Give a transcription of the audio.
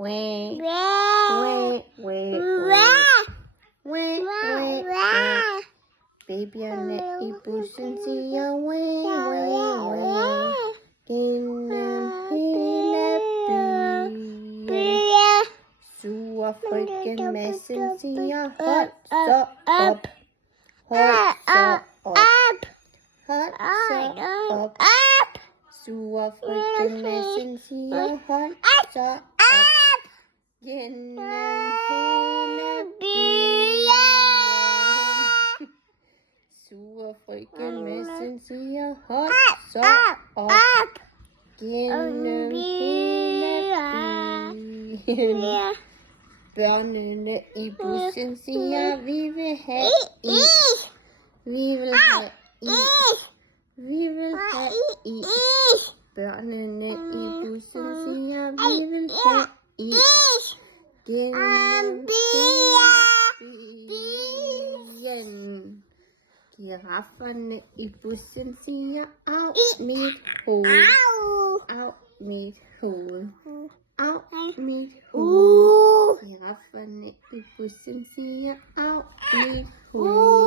Wæ. Wæ. Wæ. Wæ. Wæ. Wæ. Wæ. Babyerne i bussen siger wæ, wæ, wæ. Gennem hele byen. Sure frøken Madsen siger hold så op. Hold så op. Hold så op. Sure frøken Madsen siger hold så op. Gennem hele byen. Sure frøken Madsen siger hold så op. Gennem hele byen. Børnene i bussen siger, vi vil have is. Vi vil have is. Vi vil have is. Børnene i bussen siger, vi vil have is. Gennem byen. Girafferne i bussen siger, au mit hoved. Au mit hoved. Au mit hoved. Girafferne i bussen siger, au mit hoved.